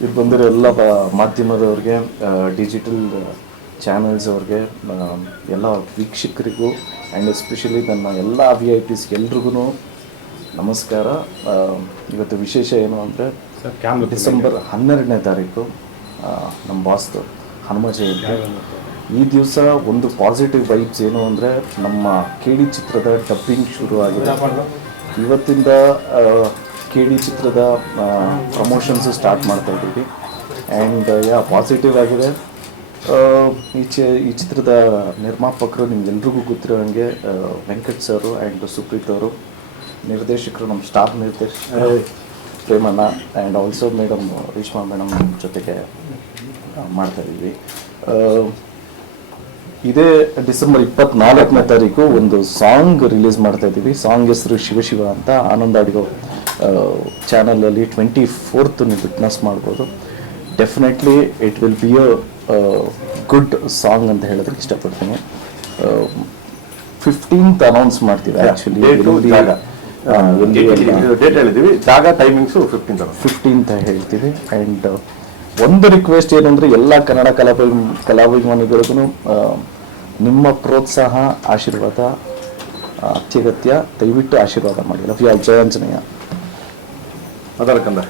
ಇದು ಬಂದಿರೋ ಎಲ್ಲ ಬ- ಮಾಧ್ಯಮದವ್ರಿಗೆ ಡಿಜಿಟಲ್ ಚಾನಲ್ಸ್ ಅವ್ರಿಗೆ ಎಲ್ಲ ವೀಕ್ಷಕರಿಗೂ ಆ್ಯಂಡ್ ಎಸ್ಪೆಷಲಿ ನನ್ನ ಎಲ್ಲ ವಿ ಐ ಪಿಸ್ಗೆ ಎಲ್ರಿಗೂ ನಮಸ್ಕಾರ. ಇವತ್ತು ವಿಶೇಷ ಏನು ಅಂದರೆ ಡಿಸೆಂಬರ್ ಹನ್ನೆರಡನೇ ತಾರೀಕು ನಮ್ಮ ಬಾಸ್ದು ಹನುಮ ಜಯಂತಿ. ಈ ದಿವಸ ಒಂದು ಪಾಸಿಟಿವ್ ವೈಬ್ಸ್ ಏನು ಅಂದರೆ ನಮ್ಮ ಕೇಳಿ ಚಿತ್ರದ ಡಬ್ಬಿಂಗ್ ಶುರು ಆಗಿದೆ ಇವತ್ತಿಂದ ಡಿ ಚಿತ್ರದ ಪ್ರಮೋಷನ್ಸ್ ಸ್ಟಾರ್ಟ್ ಮಾಡ್ತಾ ಇದ್ದೀವಿ. ಆ್ಯಂಡ್ ಯಾ ಪಾಸಿಟಿವ್ ಆಗಿದೆ. ಈ ಚಿ ಈ ಚಿತ್ರದ ನಿರ್ಮಾಪಕರು ನಿಮ್ಗೆಲ್ರಿಗೂ ಗೊತ್ತಿರೋ ಹಾಗೆ ವೆಂಕಟ್ ಸರು ಆ್ಯಂಡ್ ಸುಪ್ರೀತ್ ಅವರು. ನಿರ್ದೇಶಕರು ನಮ್ಮ ಸ್ಟಾಫ್ ನಿರ್ದೇಶಕ Premanna and also madam Reshma madam ಜೊತೆಗೆ ಮಾಡ್ತಾಯಿದ್ವಿ ಮಾಡ್ತಾ ಇದ್ದೀವಿ. ಆ, ಇದೇ ಡಿಸೆಂಬರ್ ಇಪ್ಪತ್ನಾಲ್ಕನೇ ತಾರೀಕು ಒಂದು ಸಾಂಗ್ ರಿಲೀಸ್ ಮಾಡ್ತಾ ಇದ್ದೀವಿ. ಸಾಂಗ್ ಹೆಸರು ಶಿವಶಿವ ಶಿವ ಅಂತ ಆನಂದ್ ಆಡಿಯೋ ಚಾನಲಲ್ಲಿ ಟ್ವೆಂಟಿ ಫೋರ್ತ್ ನೀವು ವಿಟ್ನೆಸ್ ಮಾಡ್ಬೋದು. Definitely it will be a good song ಅಂತ ಹೇಳೋದಕ್ಕೆ ಇಷ್ಟಪಡ್ತೀನಿ. ಫಿಫ್ಟೀನ್ತ್ ಅನೌನ್ಸ್ ಮಾಡ್ತೀವಿ ಆ್ಯಕ್ಚುಲಿ ಡೇಟ್ ಜಾಗ. ಡೇಟ್ ಹೇಳಿದ್ದೀವಿ. ಜಾಗ ಟೈಮಿಂಗ್ಸು ಫಿಫ್ಟೀನ್ ತನಕ ಫಿಫ್ಟೀನ್ತ್ ಹೇಳ್ತೀವಿ. ಆ್ಯಂಡ್ ಒಂದು ರಿಕ್ವೆಸ್ಟ್ ಏನಂದರೆ ಎಲ್ಲ ಕನ್ನಡ ಕಲಾಭಿ ಕಲಾಭಿಮಾನಿಗಳಿಗೂ ನಿಮ್ಮ ಪ್ರೋತ್ಸಾಹ ಆಶೀರ್ವಾದ ಅತ್ಯಗತ್ಯ ದಯವಿಟ್ಟು ಆಶೀರ್ವಾದ ಮಾಡಿ. ಲವ್ ಯು ಆಲ್ ಜಯ ಆಂಜನೇಯ. ಅದರ ಕಂದ